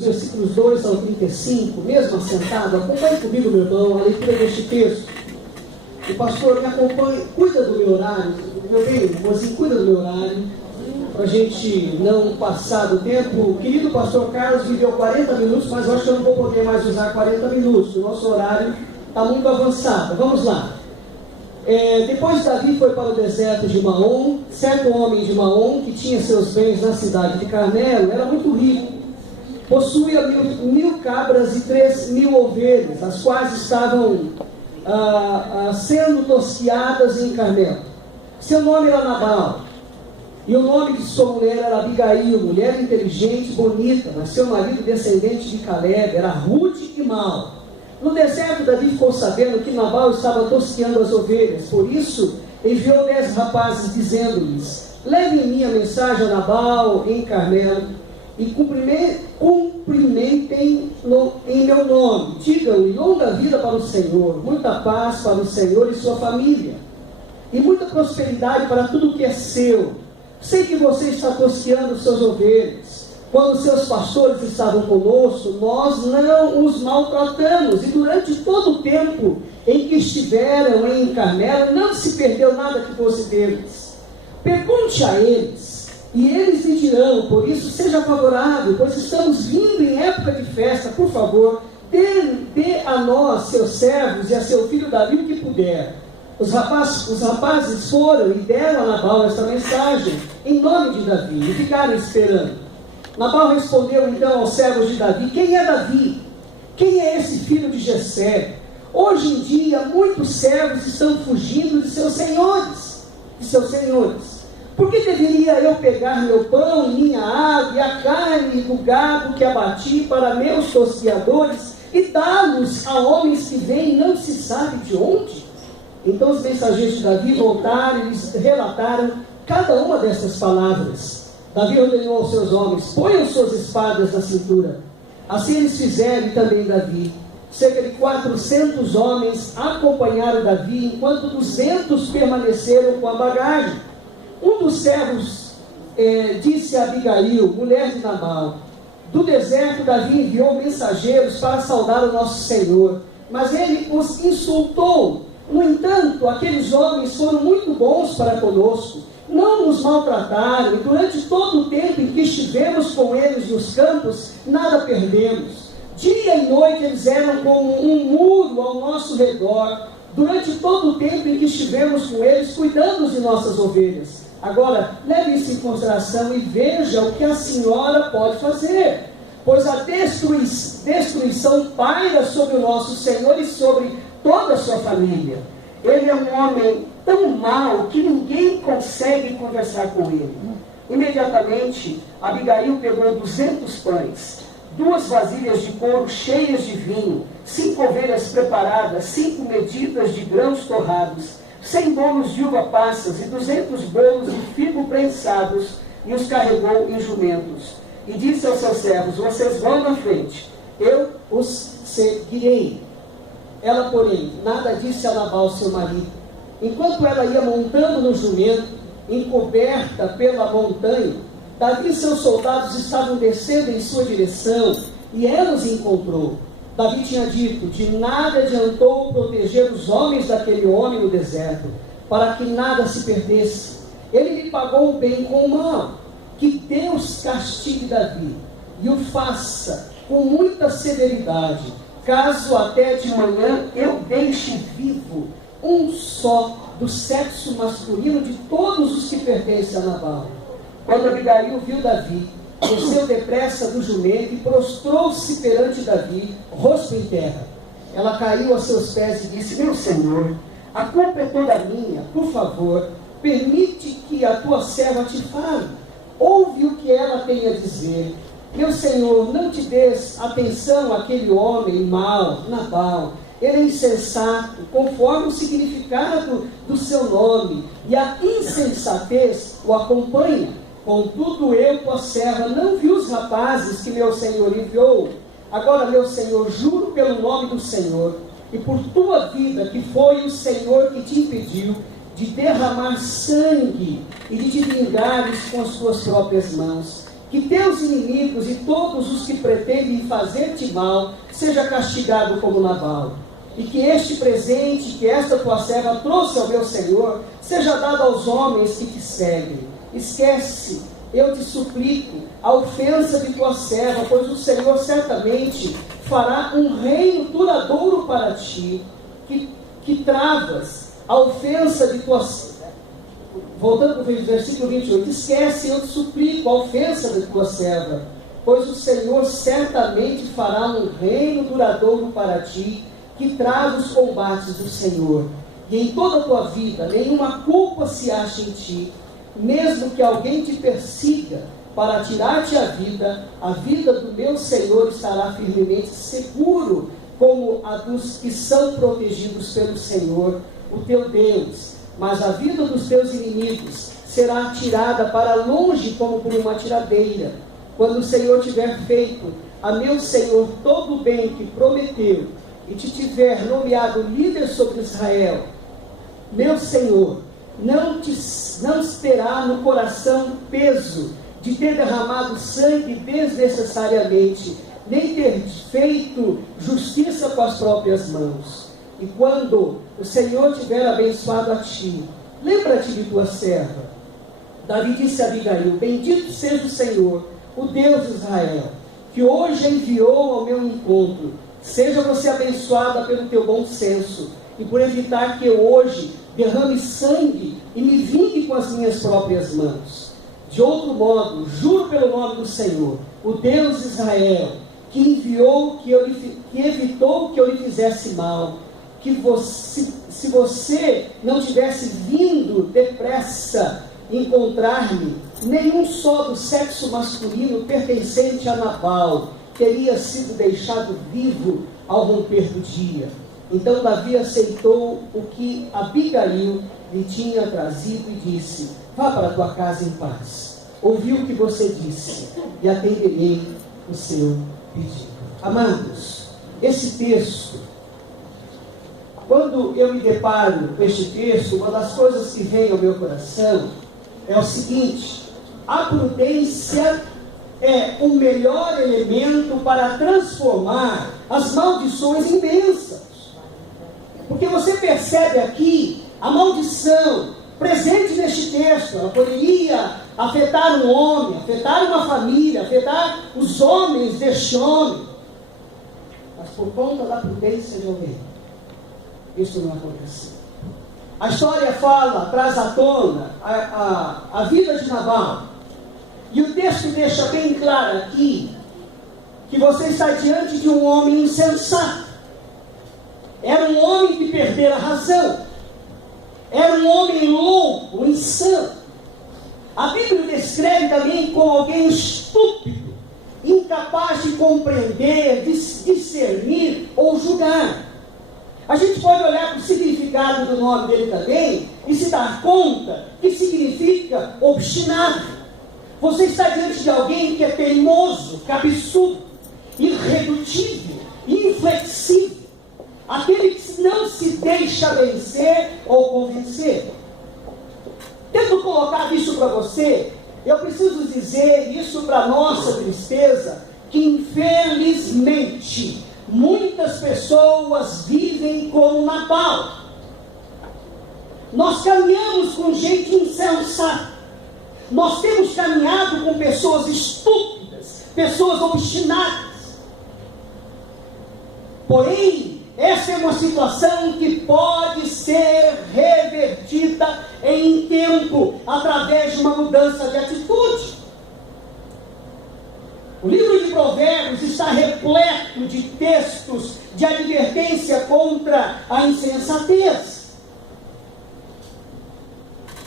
versículos 2 ao 35, mesmo assentado, acompanhe comigo, meu irmão, a leitura deste texto. O pastor me acompanha, cuida do meu horário, meu bem, irmãozinho, cuida do meu horário, para a gente não passar do tempo. O querido pastor Carlos me deu 40 minutos, mas eu acho que eu não vou poder mais usar 40 minutos, o nosso horário está muito avançado. Vamos lá. Depois Davi foi para o deserto de Maom. Certo homem de Maom, que tinha seus bens na cidade de Carmelo, era muito rico. Possuía 1000 cabras e 3000 ovelhas, as quais estavam sendo tosquiadas em Carmelo. Seu nome era Nabal, e o nome de sua mulher era Abigail, mulher inteligente e bonita, mas seu marido descendente de Caleb era rude e mau. No deserto, Davi ficou sabendo que Nabal estava tosquiando as ovelhas, por isso enviou 10 rapazes, dizendo-lhes: levem minha mensagem a Nabal em Carmelo, e cumprimentem-no em meu nome. Digam-lhe: longa vida para o Senhor, muita paz para o Senhor e sua família, e muita prosperidade para tudo que é seu. Sei que você está tosqueando suas ovelhas. Quando seus pastores estavam conosco, nós não os maltratamos, e durante todo o tempo em que estiveram em Carmelo, não se perdeu nada que fosse deles. Pergunte a eles, e eles lhe dirão. Por isso seja favorável, pois estamos vindo em época de festa. Por favor, dê a nós, seus servos, e a seu filho Davi o que puder. Os rapazes foram e deram a Nabal esta mensagem em nome de Davi, e ficaram esperando. Nabal respondeu então aos servos de Davi: quem é Davi? Quem é esse filho de Jessé? Hoje em dia muitos servos estão fugindo de seus senhores. Por que deveria eu pegar meu pão, minha água e a carne do gado que abati para meus tosquiadores e dá-los a homens que vêm não se sabe de onde? Então os mensageiros de Davi voltaram e lhes relataram cada uma dessas palavras. Davi ordenou aos seus homens: ponham suas espadas na cintura. Assim eles fizeram, e também Davi. Cerca de 400 homens acompanharam Davi, enquanto 200 permaneceram com a bagagem. Um dos servos disse a Abigail, mulher de Nabal: do deserto Davi enviou mensageiros para saudar o nosso Senhor, mas ele os insultou. No entanto, aqueles homens foram muito bons para conosco, não nos maltrataram, e durante todo o tempo em que estivemos com eles nos campos, nada perdemos. Dia e noite eles eram como um muro ao nosso redor, durante todo o tempo em que estivemos com eles, cuidando de nossas ovelhas. Agora, leve isso em consideração e veja o que a senhora pode fazer, pois a destruição paira sobre o nosso Senhor e sobre toda a sua família. Ele é um homem tão mau que ninguém consegue conversar com ele. Imediatamente, Abigail pegou 200 pães, 2 vasilhas de couro cheias de vinho, 5 ovelhas preparadas, 5 medidas de grãos torrados, 100 bolos de uva passas e 200 bolos de figo prensados, e os carregou em jumentos. E disse aos seus servos: vocês vão na frente, eu os seguirei. Ela, porém, nada disse a Nabal, seu marido. Enquanto ela ia montando no jumento, encoberta pela montanha, Davi e seus soldados estavam descendo em sua direção, e ela os encontrou. Davi tinha dito: de nada adiantou proteger os homens daquele homem no deserto, para que nada se perdesse. Ele lhe pagou o bem com o mal. Que Deus castigue Davi, e o faça com muita severidade, caso até de manhã eu deixe vivo um só do sexo masculino de todos os que pertencem a Nabal. Quando Abigail viu Davi, desceu depressa do jumento e prostrou-se perante Davi, rosto em terra. Ela caiu a seus pés e disse: meu senhor, a culpa é toda minha. Por favor, permite que a tua serva te fale. Ouve o que ela tem a dizer. Meu senhor, não te des atenção àquele homem mau, Nabal. Ele é insensato, conforme o significado do seu nome, e a insensatez o acompanha. Contudo, eu, tua serva, não vi os rapazes que meu senhor enviou. Agora, meu senhor, juro pelo nome do Senhor, e por tua vida, que foi o Senhor que te impediu de derramar sangue e de te vingares com as tuas próprias mãos, que teus inimigos e todos os que pretendem fazer-te mal seja castigado como Nabal, e que este presente que esta tua serva trouxe ao meu Senhor seja dado aos homens que te seguem. Esquece, eu te suplico, a ofensa de tua serva, pois o Senhor certamente fará um reino duradouro para ti, que travas a ofensa de tua serva. Voltando para o versículo 28, esquece, eu te suplico, a ofensa de tua serva, pois o Senhor certamente fará um reino duradouro para ti, que traz os combates do Senhor. E em toda a tua vida, nenhuma culpa se acha em ti, mesmo que alguém te persiga para tirar-te a vida do meu Senhor estará firmemente seguro, como a dos que são protegidos pelo Senhor, o teu Deus. Mas a vida dos teus inimigos será atirada para longe como por uma tiradeira, quando o Senhor tiver feito a meu Senhor todo o bem que prometeu, e te tiver nomeado líder sobre Israel. Meu Senhor não terá no coração peso de ter derramado sangue desnecessariamente, nem ter feito justiça com as próprias mãos. E quando o Senhor tiver abençoado a ti, lembra-te de tua serva. Davi disse a Abigail: bendito seja o Senhor, o Deus de Israel, que hoje enviou ao meu encontro. Seja você abençoada pelo teu bom senso, e por evitar que eu hoje derrame sangue e me vingue com as minhas próprias mãos. De outro modo, juro pelo nome do Senhor, o Deus de Israel, que evitou que eu lhe fizesse mal, que se você não tivesse vindo depressa encontrar-me, nenhum só do sexo masculino pertencente a Nabal teria sido deixado vivo ao romper do dia. Então Davi aceitou o que Abigail lhe tinha trazido e disse: vá para a tua casa em paz. Ouvi o que você disse e atenderei o seu pedido. Amados, esse texto, quando eu me deparo com este texto, uma das coisas que vem ao meu coração é o seguinte: a prudência é o melhor elemento para transformar as maldições em bênçãos. Porque você percebe aqui a maldição presente neste texto. Ela poderia afetar um homem, afetar uma família, afetar os homens deste homem. Mas por conta da prudência de alguém, isso não aconteceu. A história traz à tona a vida de Nabal. E o texto deixa bem claro aqui que você está diante de um homem insensato. Era um homem que perdera a razão. Era um homem louco, insano. A Bíblia o descreve também como alguém estúpido, incapaz de compreender, de discernir ou julgar. A gente pode olhar para o significado do nome dele também e se dar conta que significa obstinado. Você está diante de alguém que é teimoso, cabeçudo, irredutível, inflexível. Aquele que não se deixa vencer ou convencer. Tento colocar isso para você, eu preciso dizer isso para nossa tristeza, que infelizmente muitas pessoas vivem como Nabal. Nós caminhamos com gente insensata. Nós temos caminhado com pessoas estúpidas, pessoas obstinadas. Porém, essa é uma situação que pode ser revertida em tempo, através de uma mudança de atitude. O livro de Provérbios está repleto de textos de advertência contra a insensatez.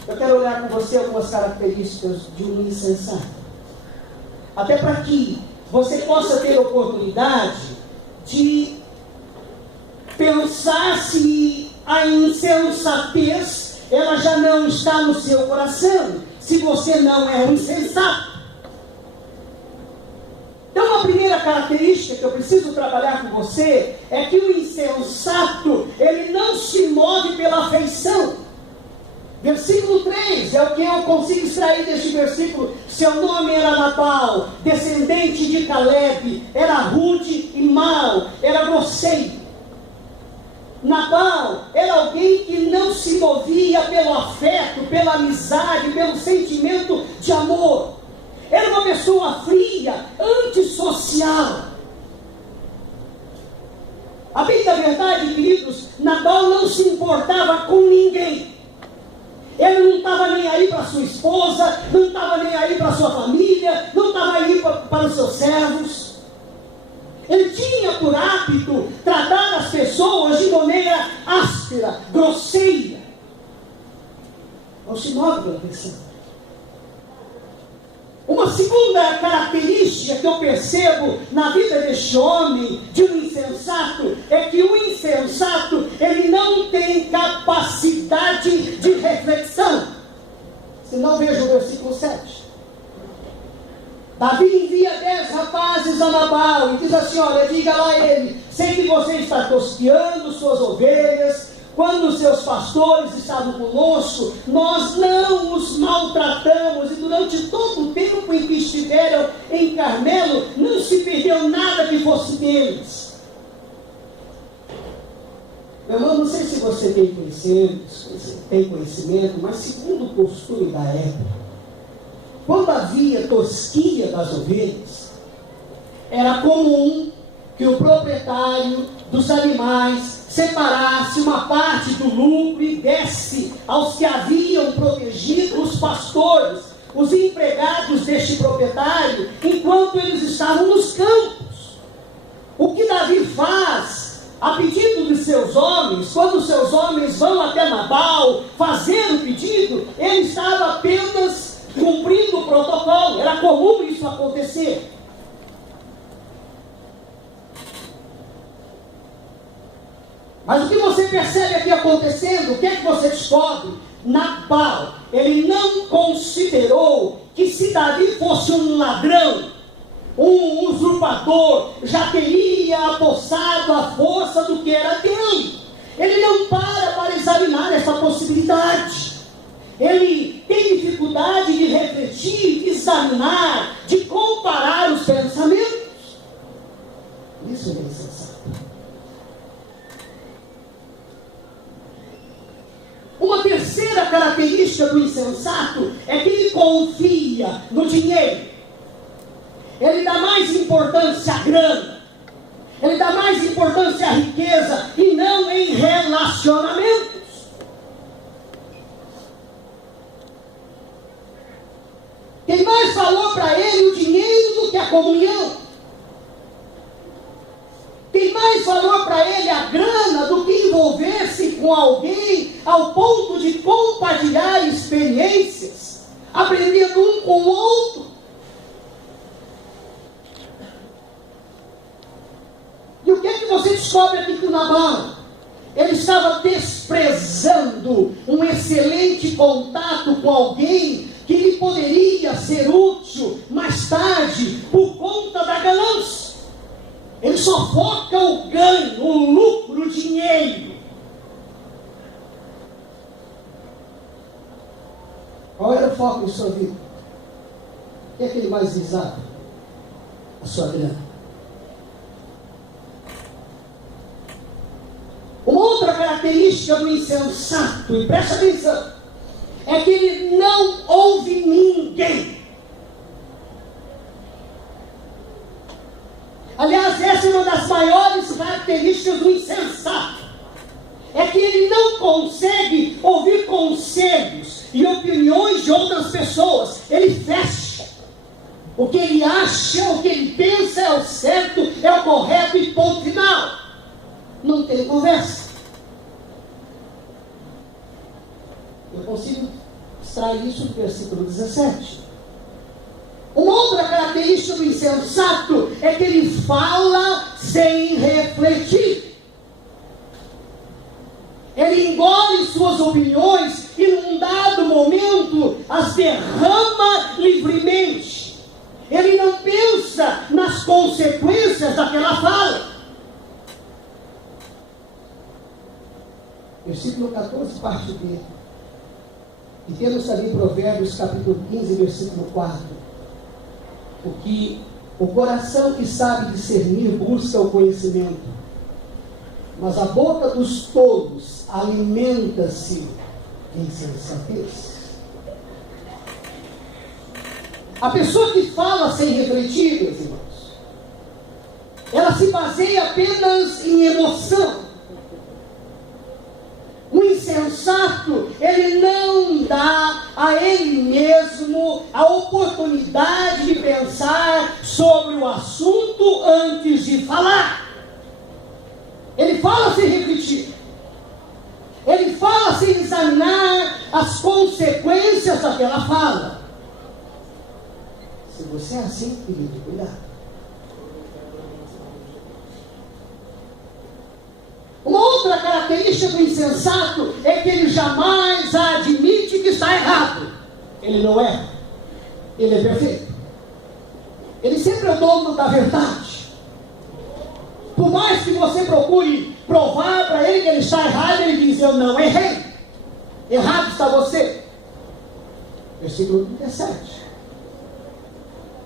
Eu quero olhar com você algumas características de um insensato. Até para que você possa ter oportunidade de pensar se a insensatez ela já não está no seu coração, se você não é um insensato. Então, a primeira característica que eu preciso trabalhar com você é que o insensato, ele não se move pela afeição. Versículo 3, é o que eu consigo extrair deste versículo. Seu nome era Nabal, descendente de Caleb, era rude e mau, era grosseiro. Nabal era alguém que não se movia pelo afeto, pela amizade, pelo sentimento de amor. Era uma pessoa fria, antissocial. A bem da verdade, queridos, Nabal não se importava com ninguém. Ele não estava nem aí para sua esposa, não estava nem aí para sua família, não estava aí para os seus servos. Ele tinha por hábito tratar as pessoas de maneira áspera, grosseira. Não se nota pela atenção. Uma segunda característica que eu percebo na vida deste homem, de um insensato, é que o insensato, ele não tem capacidade de reflexão. Se não, veja o versículo 7. Davi envia 10 rapazes a Nabal e diz assim: olha, diga lá a ele, sei que você está tosqueando suas ovelhas. Quando seus pastores estavam conosco, nós não os maltratamos, e durante todo o tempo em que estiveram em Carmelo, não se perdeu nada que fosse deles. Meu irmão, não sei se você tem conhecimento, mas segundo o costume da época, quando havia tosquia das ovelhas, era comum que o proprietário dos animais separasse uma parte do lucro e desse aos que haviam protegido os pastores, os empregados deste proprietário, enquanto eles estavam nos campos. O que Davi faz, a pedido de seus homens, quando seus homens vão até Nabal fazer o pedido, ele estava apenas cumprindo o protocolo. Era comum isso acontecer. Mas o que você percebe aqui acontecendo, o que é que você descobre? Nabal, ele não considerou que se Davi fosse um ladrão, um usurpador, já teria apossado a força do que era dele. Ele não para examinar essa possibilidade. Ele tem dificuldade de refletir, de examinar, de comparar os pensamentos. Isso é insensato. Uma terceira característica do insensato é que ele confia no dinheiro. Ele dá mais importância à grana. Ele dá mais importância à riqueza e não em relacionamentos. Tem mais valor para ele o dinheiro do que a comunhão. Tem mais valor para ele a grana do que envolver-se com alguém ao ponto de compartilhar experiências, aprendendo um com o outro. E o que é que você descobre aqui com Nabal? Ele estava desprezando um excelente contato com alguém que lhe poderia ser útil mais tarde por conta da ganância. Ele só foca o ganho, o lucro, o dinheiro. Qual era o foco em sua vida? O que é que ele mais visava? A sua grana. Uma outra característica do insensato, e presta atenção, é que ele não ouve ninguém. Aliás, essa é uma das maiores características do insensato. É que ele não consegue ouvir conselhos e opiniões de outras pessoas. Ele fecha. O que ele acha, o que ele pensa é o certo, é o correto e ponto final. Não tem conversa. Eu consigo extrair isso do versículo 17. Uma outra característica do insensato é que ele fala sem refletir. Ele engole suas opiniões e num dado momento as derrama livremente. Ele não pensa nas consequências daquela fala. Versículo 14, parte B. E temos também Provérbios capítulo 15, versículo 4. O coração que sabe discernir busca o conhecimento, mas a boca dos tolos alimenta-se de insensatez. A pessoa que fala sem refletir, meus irmãos, ela se baseia apenas em emoção. O insensato, ele não dá a ele mesmo a oportunidade de pensar sobre o assunto antes de falar. Ele fala sem refletir. Ele fala sem examinar as consequências daquela fala. Se você é assim, querido, cuidado. Uma outra característica do insensato é que ele jamais admite que está errado. Ele não erra. Ele é perfeito. Ele sempre é o dono da verdade. Por mais que você procure provar para ele que ele está errado, ele diz: eu não errei. Errado está você. Versículo 37.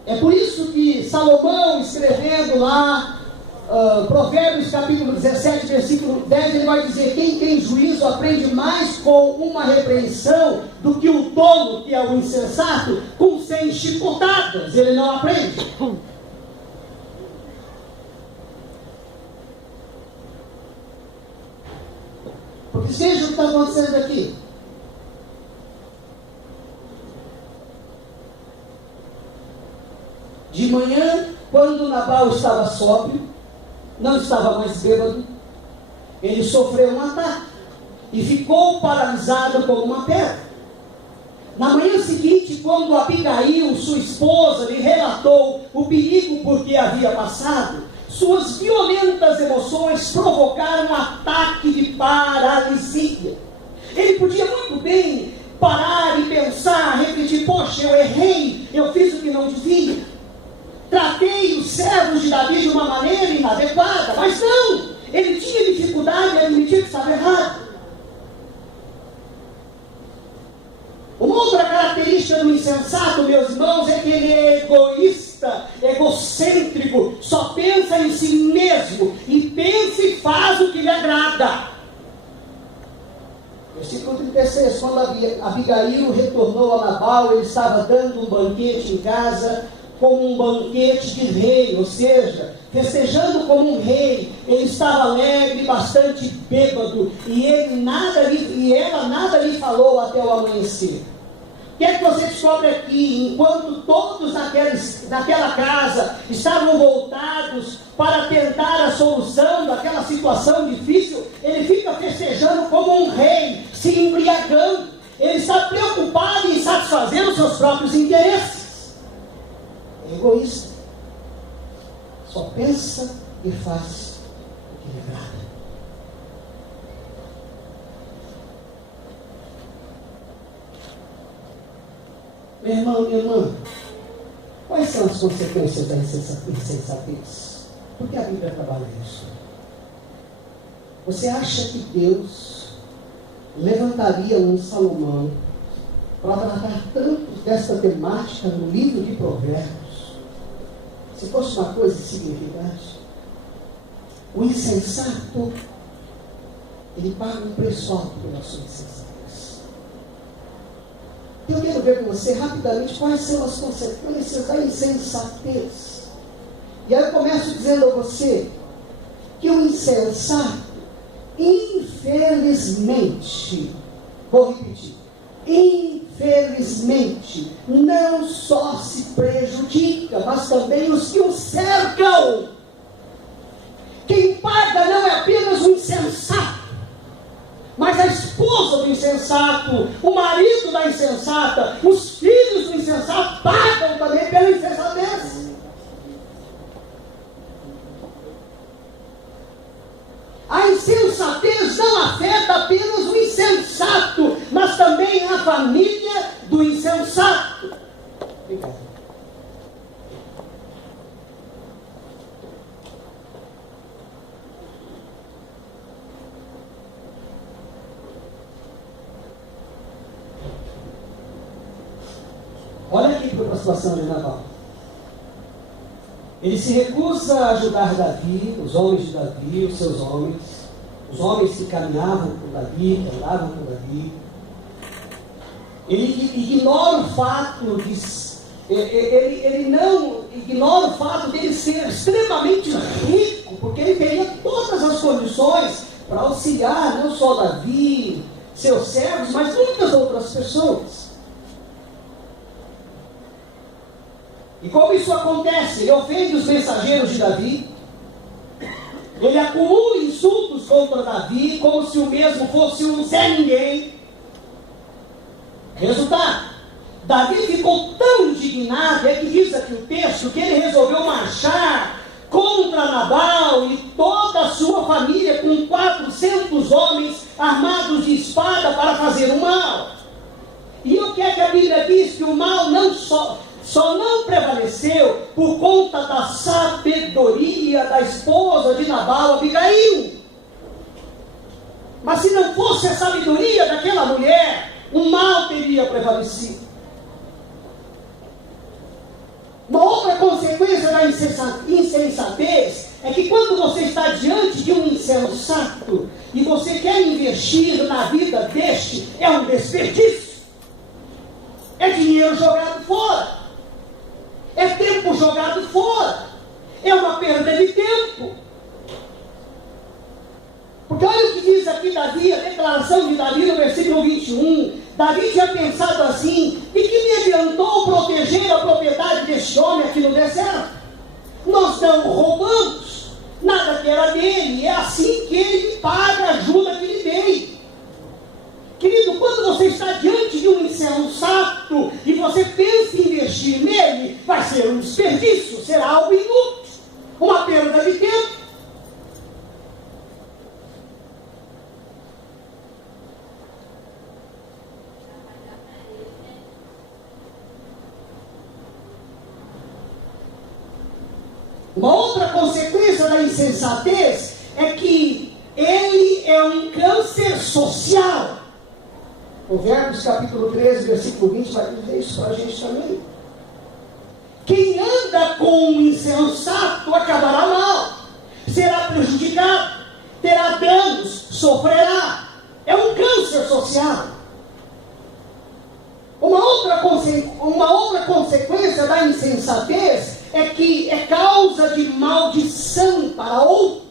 É por isso que Salomão, escrevendo lá, Provérbios capítulo 17, versículo 10, ele vai dizer: quem tem juízo aprende mais com uma repreensão do que o tolo, que é o insensato, com 100 chicotadas. Ele não aprende. Porque seja o que está acontecendo aqui. De manhã, quando Nabal estava sóbrio, não estava mais bêbado, ele sofreu um ataque e ficou paralisado como uma pedra. Na manhã seguinte, quando Abigail, sua esposa, lhe relatou o perigo por que havia passado, suas violentas emoções provocaram um ataque de paralisia. Ele podia muito bem parar e pensar, refletir: poxa, eu errei, eu fiz o que não devia, tratei os servos de Davi de uma maneira inadequada, mas não, ele tinha dificuldade em admitir que estava errado. Uma outra característica do insensato, meus irmãos, é que ele é egoísta, egocêntrico, só pensa em si mesmo, e pensa e faz o que lhe agrada. Versículo 36, quando Abigail retornou a Nabal, ele estava dando um banquete em casa, como um banquete de rei, ou seja, festejando como um rei. Ele estava alegre, bastante bêbado, e ela nada lhe falou até o amanhecer. O que é que você descobre aqui? Enquanto todos naquela casa estavam voltados para tentar a solução daquela situação difícil, ele fica festejando como um rei, se embriagando. Ele está preocupado em satisfazer os seus próprios interesses. É egoísta. Só pensa e faz o que lhe agrada. Meu irmão, minha irmã, quais são as consequências da insensatez? Por que a Bíblia trabalha isso? Você acha que Deus levantaria um Salomão para tratar tanto dessa temática no livro de Provérbios, se fosse uma coisa insignificante? O insensato, ele paga um preço alto pela sua insensatez. Eu quero ver com você rapidamente quais são as consequências da insensatez. E aí eu começo dizendo a você que o insensato, infelizmente, vou repetir, infelizmente, não só se prejudica, mas também os que o cercam. Quem paga não é apenas o insensato, mas a esposa do insensato, o marido da insensata, os filhos do insensato pagam também pela insensatez. A insensatez não afeta apenas o insensato, mas também a família do insensato. Obrigado. Olha aqui para a situação de Nabal. Ele se recusa a ajudar Davi, os homens de Davi, os seus homens, os homens que caminhavam com Davi, que andavam com Davi. Ele ignora o fato ele não ignora o fato dele ser extremamente rico, porque ele teria todas as condições para auxiliar não só Davi, seus servos, mas muitas outras pessoas. E como isso acontece? Ele ofende os mensageiros de Davi, ele acumula insultos contra Davi, como se o mesmo fosse um Zé Ninguém. Resultado: Davi ficou tão indignado, é que diz aqui o texto, que ele resolveu marchar contra Nabal e toda a sua família com 400 homens armados de espada para fazer o mal. E o que é que a Bíblia diz? Que o mal não só não prevaleceu por conta da sabedoria da esposa de Nabal, Abigail. Mas se não fosse a sabedoria daquela mulher, o mal teria prevalecido. Uma outra consequência da insensatez é que quando você está diante de um insensato e você quer investir na vida deste, é um desperdício. É dinheiro jogado fora. É tempo jogado fora. É uma perda de tempo. Porque olha o que diz aqui Davi, a declaração de Davi no versículo 21. Davi tinha pensado assim: de que me adiantou proteger a propriedade deste homem aqui no deserto? Nós não roubamos nada que era dele, é assim que ele me paga a ajuda que lhe dei. Querido, quando você está diante de um insensato e você pensa em investir nele, vai ser um desperdício, será algo inútil, uma perda de tempo. Uma outra consequência da insensatez é que ele é um câncer social. Provérbios capítulo 13, versículo 20 vai dizer isso para a gente também. Quem anda com um insensato acabará mal, será prejudicado, terá danos, sofrerá. É um câncer social. Uma outra consequência da insensatez é que é causa de maldição para outros.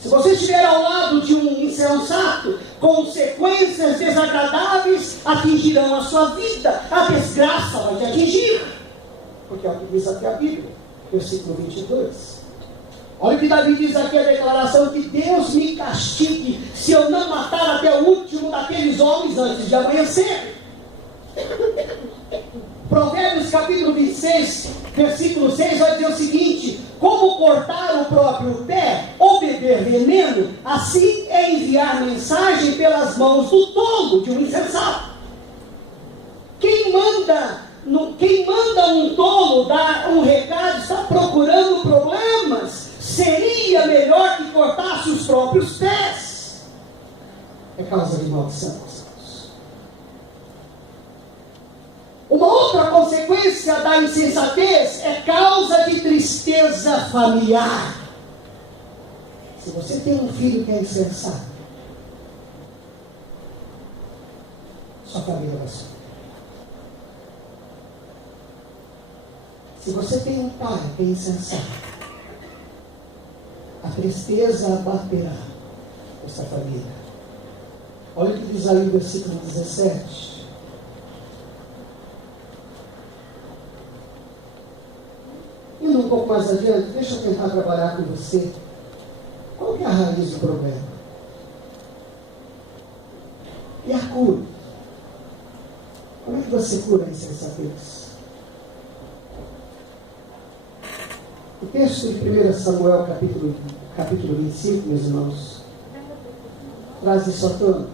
Se você estiver ao lado de um insensato, consequências desagradáveis atingirão a sua vida, a desgraça vai te atingir, porque é o que diz aqui a Bíblia, versículo 22. Olha o que Davi diz aqui, a declaração: que Deus me castigue se eu não matar até o último daqueles homens antes de amanhecer. Provérbios capítulo 26, versículo 6 vai dizer o seguinte: como cortar o próprio pé ou beber veneno, assim é enviar mensagem pelas mãos do tolo, de um insensato. Quem manda um tolo dar um recado está procurando problemas. Seria melhor que cortasse os próprios pés. É causa de maldição. Uma outra consequência da insensatez é causa de tristeza familiar. Se você tem um filho que é insensato, sua família vai sofrer. Se você tem um pai que é insensato, a tristeza abaterá essa família. Olha o que diz aí no versículo 17. Indo um pouco mais adiante, deixa eu tentar trabalhar com você. Qual que é a raiz do problema? E a cura? Como é que você cura a insensatez? O texto de 1 Samuel, capítulo 25, meus irmãos, traz isso à tona.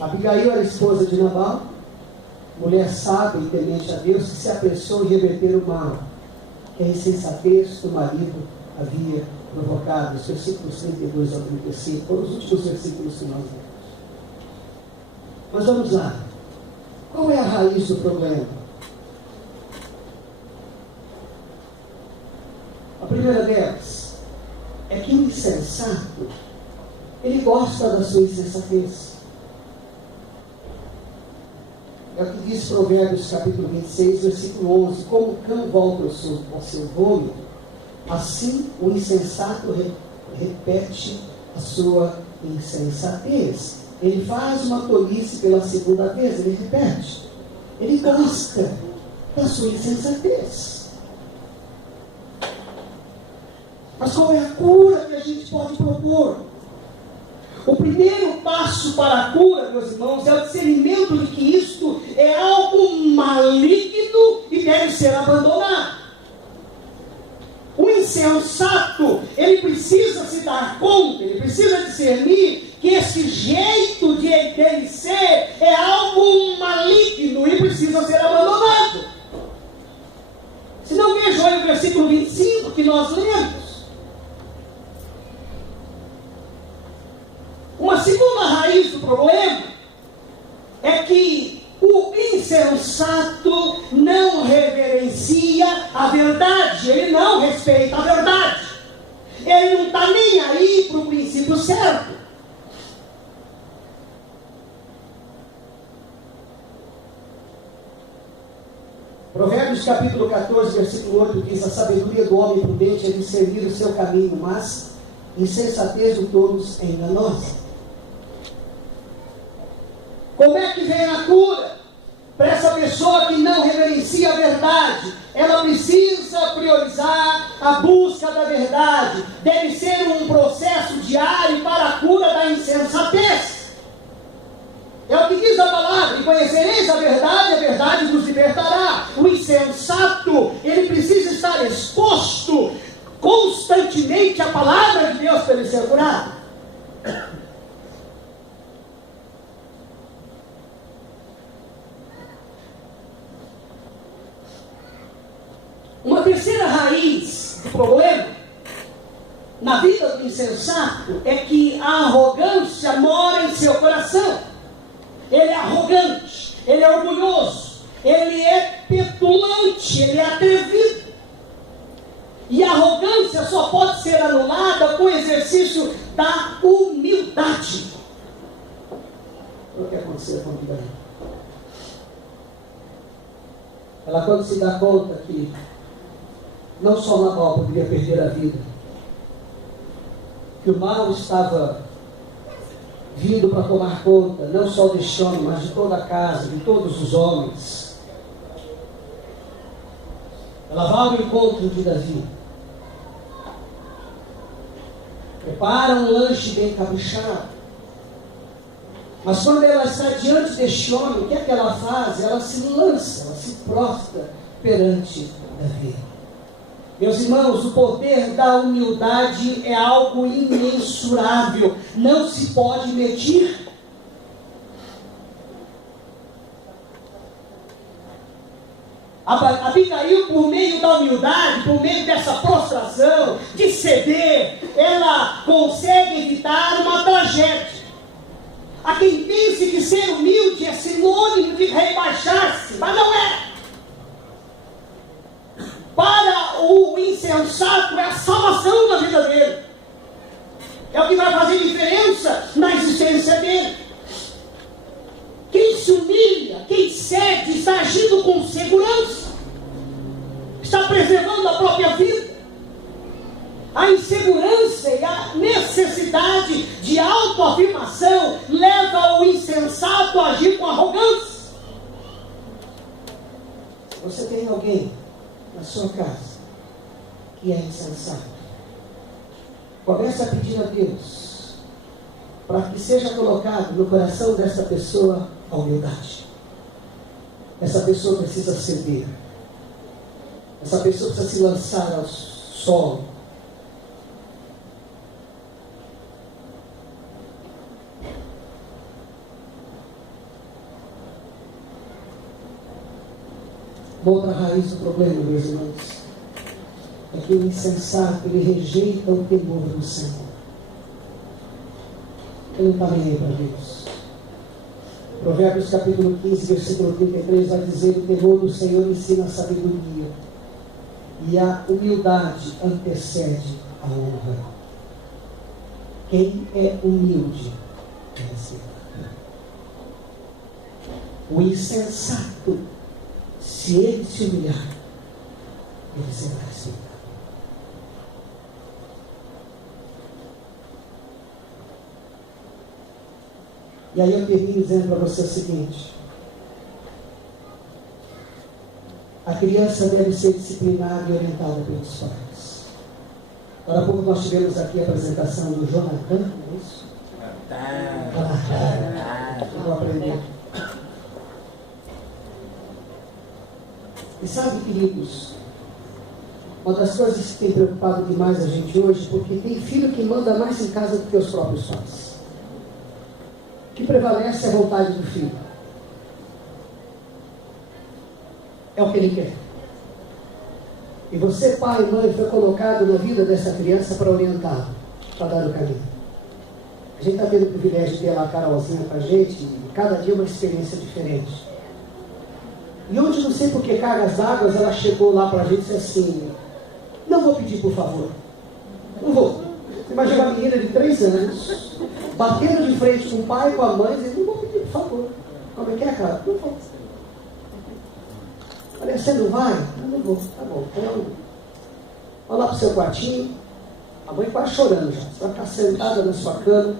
Abigail era esposa de Nabal, mulher sábia e temente a Deus, que se apressou em reverter o mal, que a insensatez do marido havia provocado. Os versículos 32 ao 35 foram os últimos versículos que nós lemos. Mas vamos lá. Qual é a raiz do problema? A primeira delas é que o insensato, ele gosta da sua insensatez. É o que diz Provérbios capítulo 26, versículo 11. Como o cão volta ao seu vômito, assim o insensato repete a sua insensatez. Ele faz uma tolice pela segunda vez, ele repete. Ele gosta da sua insensatez. Mas qual é a cura que a gente pode propor? O primeiro passo para a cura, meus irmãos, é o discernimento de que isto é algo maligno e deve ser abandonado. O insensato, ele precisa se dar conta, ele precisa discernir que esse jeito de dele ser é algo maligno e precisa ser abandonado. Se não, vejam aí o versículo 25 que nós lemos. Uma segunda raiz do problema é que o insensato não reverencia a verdade, ele não respeita a verdade, ele não está nem aí para o princípio certo. Provérbios capítulo 14, versículo 8 diz: a sabedoria do homem prudente é discernir o seu caminho, mas insensatez do tolos é enganosa. Como é que vem a cura? Para essa pessoa que não reverencia a verdade, ela precisa priorizar a busca da verdade. Deve ser um processo diário para a cura da insensatez. É o que diz a palavra: e conhecereis a verdade vos libertará. O insensato, ele precisa estar exposto constantemente à palavra de Deus para ele ser curado. Uma terceira raiz do problema na vida do insensato é que a arrogância mora em seu coração. Ele é arrogante, ele é orgulhoso, ele é petulante, ele é atrevido. E a arrogância só pode ser anulada com o exercício da humildade. O que aconteceu com a vida dela? Ela, quando se dá conta que não só Nabal poderia perder a vida, que o mal estava vindo para tomar conta, não só deste homem, mas de toda a casa, de todos os homens, ela vai ao encontro de Davi, prepara um lanche bem caprichado, mas quando ela está diante deste homem, o que é que ela faz? Ela se lança, ela se prostra perante Davi. Meus irmãos, o poder da humildade é algo imensurável, não se pode medir. Abigail, por meio da humildade, por meio dessa prostração, de ceder, ela consegue evitar uma tragédia. Há quem pense que ser humilde é sinônimo de rebaixar-se, mas não é. Para o insensato é a salvação da vida dele. É o que vai fazer diferença na existência dele. Quem se humilha, quem cede, está agindo com segurança, está preservando a própria vida. A insegurança e a necessidade de autoafirmação leva o insensato a agir com arrogância. Você tem alguém na sua casa que é insensato, comece a pedir a Deus para que seja colocado no coração dessa pessoa a humildade. Essa pessoa precisa ceder, essa pessoa precisa se lançar ao solo. Uma outra raiz do problema, meus irmãos, é que o insensato, ele rejeita o temor do Senhor. Ele não está nem aí para Deus. Provérbios capítulo 15, versículo 33 vai dizer: o temor do Senhor ensina a sabedoria, e a humildade antecede a honra. Quem é humilde é respeitado. O insensato, se ele se humilhar, ele será respeitado. E aí eu termino dizendo para você o seguinte: a criança deve ser disciplinada e orientada pelos pais. Agora há pouco nós tivemos aqui a apresentação do Jonathan, não é isso? Vou aprender. E sabe, queridos, uma das coisas que tem preocupado demais a gente hoje, porque tem filho que manda mais em casa do que os próprios pais. O que prevalece é a vontade do filho. É o que ele quer. E você, pai e mãe, foi colocado na vida dessa criança para orientá-lo, para dar o caminho. A gente está tendo o privilégio de ter lá a Carolzinha com a gente, e cada dia uma experiência diferente. E onde, não sei por que cargas d'água, ela chegou lá para a gente e disse assim: não vou pedir, por favor. Não vou. Você imagina uma menina de 3 anos, batendo de frente com o pai e com a mãe, dizendo: não vou pedir, por favor. Como é que é, cara? Não vou. Falei: você não vai? Não vou. Tá bom. Então, vai lá para o seu quartinho. A mãe quase chorando já. Você vai ficar sentada na sua cama.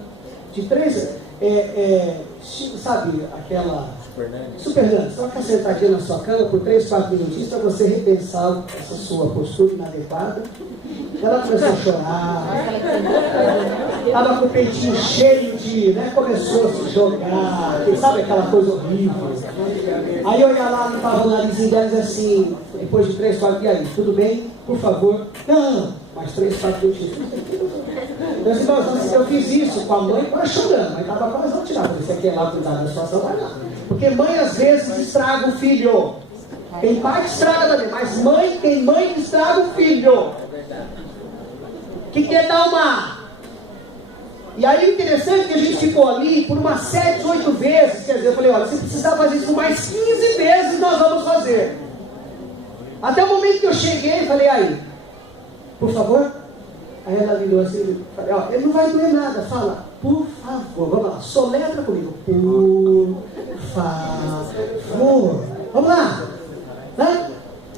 De 3 anos. Sabe aquela... Super Nani. Você vai ficar sentadinha na sua cama por 3, 4 minutinhos para você repensar essa sua postura inadequada. Ela começou a chorar. Estava com o peitinho cheio de... né? Começou a se jogar. Sabe aquela coisa horrível? Aí eu ia lá, limpava o narizinho dela e dizia assim, depois de 3, 4 dias, aí, tudo bem? Por favor. Não, mais 3, 4 minutinhos. Meus irmãos, eu fiz isso com a mãe quase chorando, mas estava quase não tirar. Você quer lá cuidar da situação, vai lá. Porque mãe às vezes estraga o filho. Tem pai que estraga também, mas tem mãe que estraga o filho. Que quer dar uma... E aí o interessante é que a gente ficou ali por umas 7, 8 vezes. Quer dizer, eu falei: olha, se precisar fazer isso mais 15 vezes, nós vamos fazer. Até o momento que eu cheguei e falei: aí, por favor. Aí ela virou assim e falei: ó, ele não vai doer nada. Fala, por favor. Vamos lá, soletra comigo. Por favor. Vamos lá. Né?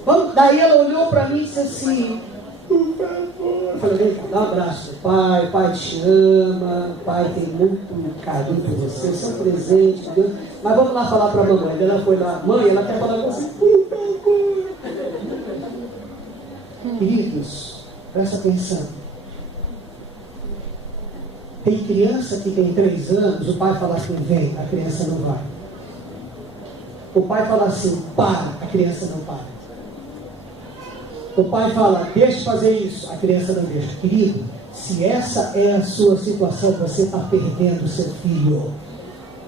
Vamos. Daí ela olhou para mim e disse assim: por favor. Eu falei: vem cá, dá um abraço pro pai. Pai te ama. Pai tem muito carinho por você. Isso é um presente de Deus. Mas vamos lá falar para a mamãe. Ela foi lá: mãe, ela quer falar com você. Por favor. Queridos, presta atenção. Tem criança que tem 3 anos, o pai fala assim: vem, a criança não vai. O pai fala assim: para, a criança não para. O pai fala: deixa fazer isso, a criança não deixa. Querido, se essa é a sua situação, você está perdendo o seu filho.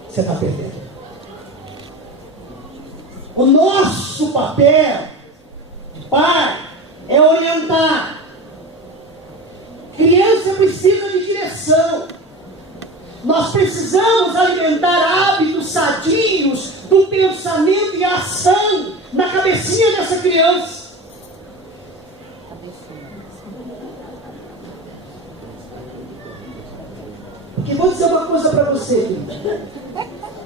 Você está perdendo. O nosso papel de pai é orientar. Criança precisa de direção. Nós precisamos alimentar hábitos sadios do pensamento e ação na cabecinha dessa criança. Porque vou dizer uma coisa para você, querido.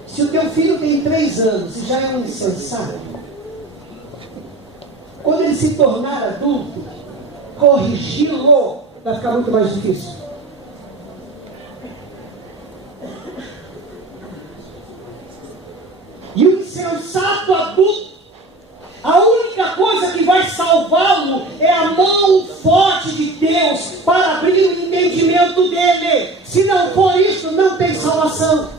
Se o teu filho tem 3 anos e já é um insensato, quando ele se tornar adulto, corrigi-lo vai ficar muito mais difícil. E o insensato adulto, a única coisa que vai salvá-lo é a mão forte de Deus para abrir o entendimento dele. Se não for isso, não tem salvação.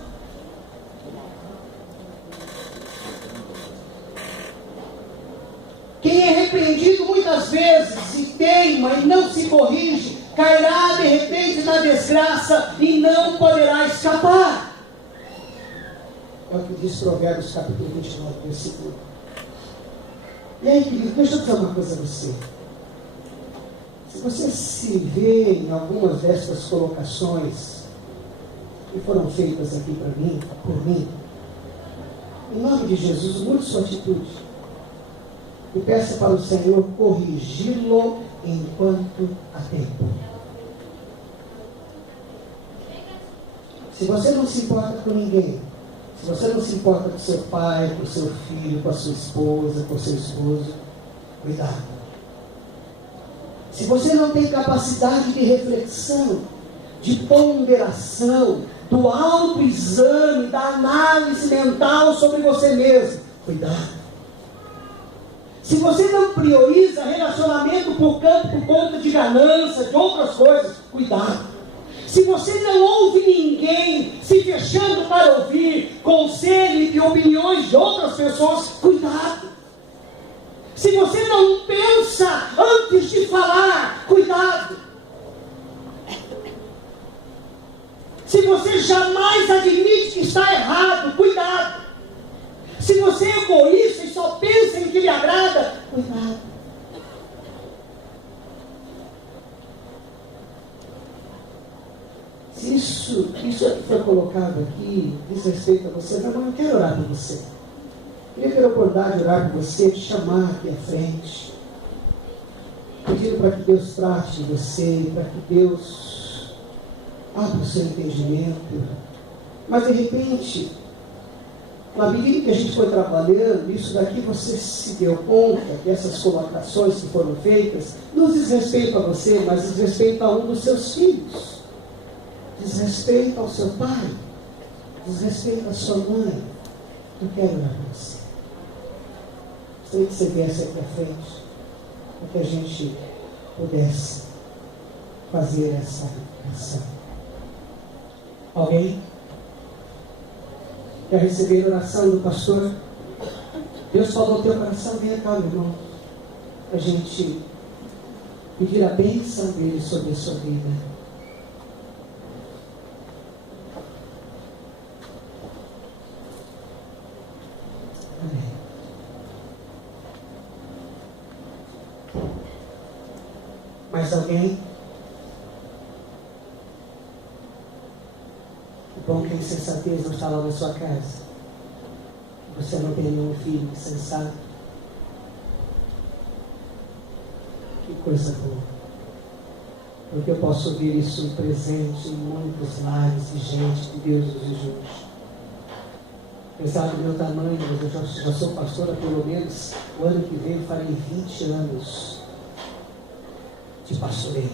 Quem é repreendido muitas vezes e teima e não se corrige, cairá de repente na desgraça e não poderá escapar. É o que diz Provérbios capítulo 29, versículo 1. E aí, querido, deixa eu dizer uma coisa a você. Se você se vê em algumas dessas colocações que foram feitas aqui por mim, Em nome de Jesus, mude sua atitude. E peça para o Senhor corrigi-lo enquanto há tempo. Se você não se importa com ninguém, se você não se importa com seu pai, com seu filho, com a sua esposa, com seu esposo, cuidado. Se você não tem capacidade de reflexão, de ponderação, do autoexame, da análise mental sobre você mesmo, cuidado. Se você não prioriza relacionamento por conta de ganância, de outras coisas, cuidado. Se você não ouve ninguém se fechando para ouvir conselhos e opiniões de outras pessoas, cuidado. Se você não pensa antes de falar, cuidado. Se você jamais admite que está errado, cuidado. Se você é egoísta e só pensa em que lhe agrada, cuidado. Se isso que foi colocado aqui diz respeito a você, meu irmão, eu quero orar por você. Eu queria ter a oportunidade de orar por você, te chamar aqui à frente, pedindo para que Deus trate de você, para que Deus abra o seu entendimento. Mas de repente, na medida que a gente foi trabalhando, isso daqui você se deu conta que essas colocações que foram feitas não diz respeito a você, mas diz respeito a um dos seus filhos. Diz respeito ao seu pai, diz respeito à sua mãe. Eu quero orar por você. Gostaria que você viesse aqui à frente, para que a gente pudesse fazer essa ação. Alguém quer receber a oração do pastor? Deus falou teu coração, vem cá, meu irmão, para a gente pedir a bênção dele sobre a sua vida. Mais alguém? Que bom que a insensatez não está lá na sua casa. Você não tem nenhum filho insensato. Que coisa boa. Porque eu posso ouvir isso presente em muitos lares de gente que Deus nos ajude. Apesar do meu tamanho, eu já sou pastora pelo menos o ano que vem, farei 20 anos de pastoreio.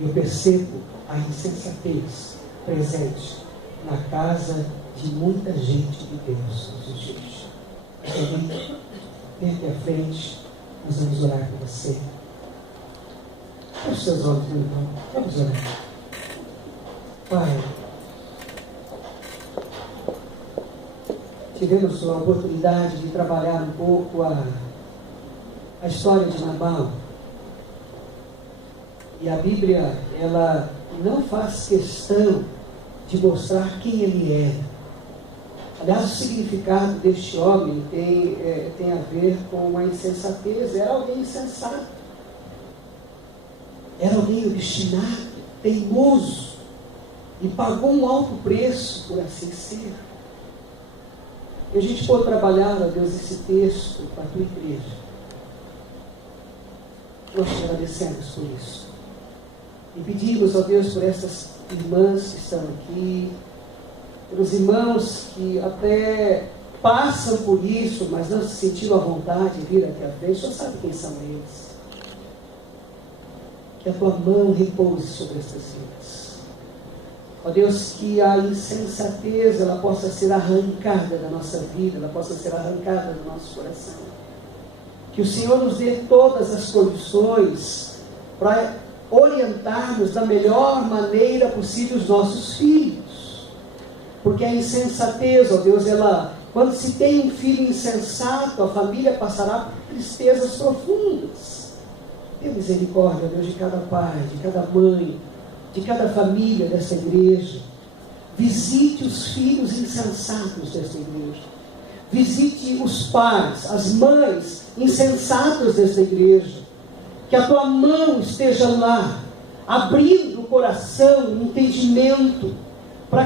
E eu percebo a insensatez presente na casa de muita gente de Deus nos dias. Vem aqui à frente, nós vamos orar por você. Feche os seus olhos, meu irmão. Vamos orar. Pai, tivemos a oportunidade de trabalhar um pouco a história de Nabal. E a Bíblia, ela não faz questão de mostrar quem ele era. Aliás, o significado deste homem tem a ver com a insensatez. Era alguém insensato. Era alguém obstinado, teimoso. E pagou um alto preço por assim ser. E a gente pode trabalhar, ó Deus, esse texto para a tua igreja. Nós te agradecemos por isso. E pedimos, ó Deus, por essas irmãs que estão aqui, pelos irmãos que até passam por isso, mas não se sentiram à vontade de vir aqui à frente. O Senhor sabe quem são eles. Que a tua mão repouse sobre essas vidas. Ó Deus, que a insensatez ela possa ser arrancada da nossa vida, ela possa ser arrancada do nosso coração. Que o Senhor nos dê todas as condições para orientarmos da melhor maneira possível os nossos filhos. Porque a insensatez, ó Deus, quando se tem um filho insensato, a família passará por tristezas profundas. Tenha misericórdia, ó Deus, de cada pai, de cada mãe, de cada família dessa igreja. Visite os filhos insensatos dessa igreja. Visite os pais, as mães insensatas dessa igreja. Que a tua mão esteja lá, abrindo o coração, o entendimento, para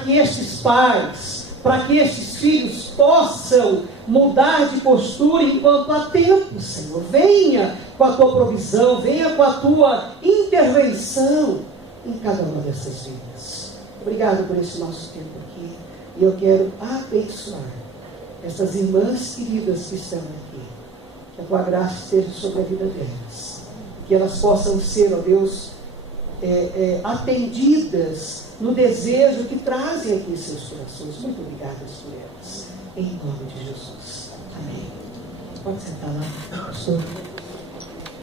que estes pais para que esses filhos possam mudar de postura enquanto há tempo, Senhor. Venha com a tua provisão, venha com a tua intervenção em cada uma dessas vidas. Obrigado por esse nosso tempo aqui. E eu quero abençoar essas irmãs queridas que estão aqui. Que a tua graça esteja sobre a vida delas. Que elas possam ser, ó Deus, atendidas no desejo que trazem aqui em seus corações. Muito obrigadas por elas. Em nome de Jesus. Amém. Pode sentar lá, pastor.